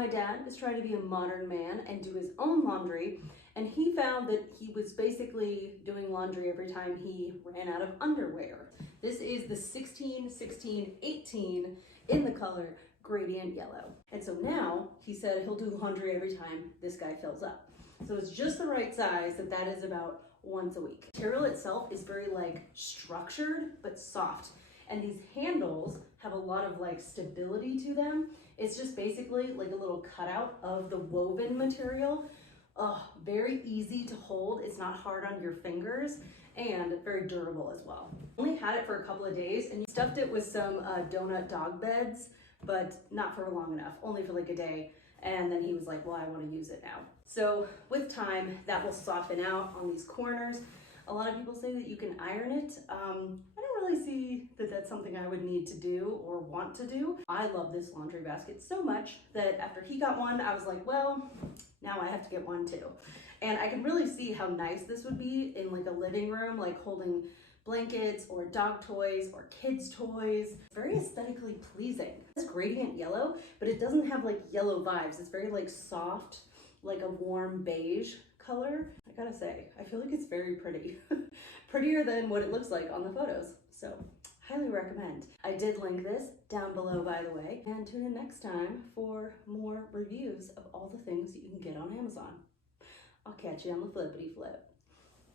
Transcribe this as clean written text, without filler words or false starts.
my dad is trying to be a modern man and do his own laundry, and he found that he was basically doing laundry every time he ran out of underwear. This is the 16, 16, 18 in the color gradient yellow. And so now he said he'll do laundry every time this guy fills up. So it's just the right size that is about once a week. The material itself is very like structured but soft. And these handles have a lot of like stability to them. It's just basically like a little cutout of the woven material. Very easy to hold. It's not hard on your fingers and very durable as well. Only had it for a couple of days and stuffed it with some donut dog beds, but not for long enough, only for like a day. And then he was like, well, I want to use it now. So with time, that will soften out on these corners. A lot of people say that you can iron it. I don't really see that that's something I would need to do or want to do. I love this laundry basket so much that after he got one, I was like, well, now I have to get one too. And I can really see how nice this would be in like a living room, like holding blankets or dog toys or kids toys. Very aesthetically pleasing. It's gradient yellow, but it doesn't have like yellow vibes. It's very like soft, like a warm beige color. I gotta say, I feel like it's very pretty. Prettier than what it looks like on the photos. So highly recommend. I did link this down below, by the way, and tune in next time for more reviews of all the things that you can get on Amazon. I'll catch you on the flippity flip.